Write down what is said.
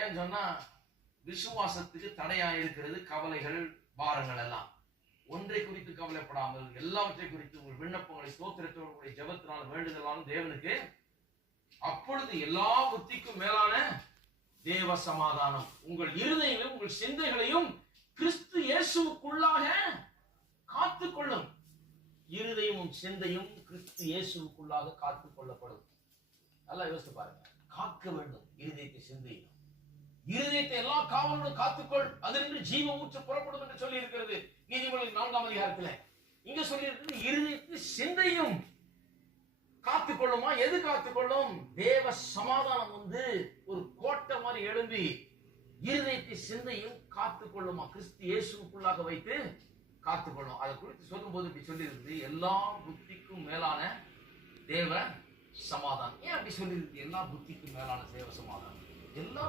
ஏன்னு சொன்னா விசுவாசத்துக்கு தடையா இருக்கிறது கவலைகள், பாரங்கள் எல்லாம். ஒன்றை குறித்து கவலைப்படாமல் எல்லாவற்றை குறித்து உங்கள் விண்ணப்பங்களை ஸ்தோத்திரத்தோடு ஜெபத்தினாலும் வேண்டுதலாலும் தேவனுக்கு, அப்பொழுது எல்லா புத்திக்கும் மேலான தேவ சமாதானம் உங்கள் இருதயங்களையும் உங்கள் சிந்தைகளையும் கிறிஸ்து இயேசுவுக்குள்ளாக காத்துக்கொள்ளும். இருதயமும் சிந்தையும் கிறிஸ்து இயேசுவுக்குள்ளாக காத்துக் கொள்ளப்படும். நல்லா யோசித்து பாருங்க. காக்க வேண்டும் இருதயத்தை, சிந்தையும். இருதயத்தை எல்லா காவலோடும் காத்துக்கொள், அதிலிருந்து ஜீவ ஊற்று புறப்படும் என்று சொல்லி இருக்கிறது நீதிமொழிகள் 4ஆம் அதிகாரத்தில். இங்க சொல்லி இருக்கிறது இருதயத்தை சிந்தையும் காத்துக்கொள்ளுமா? எது காத்துக்கொள்ளும்? தேவ சமாதானம் ஒரு கோட்டை மாதிரி எழும்பி இருதயத்தை சிந்தையும் காத்துக்கொள்ளுமா? கிறிஸ்து இயேசுக்குள்ளாக வைத்து காத்துக்கொள்ளும். அதை குறித்து சொல்லும் போது இப்படி சொல்லி இருக்குது, எல்லா புத்திக்கும் மேலான தேவ சமாதானம். ஏன் அப்படி சொல்லி இருக்கு? எல்லா புத்திக்கும் மேலான தேவ சமாதானம். எல்லா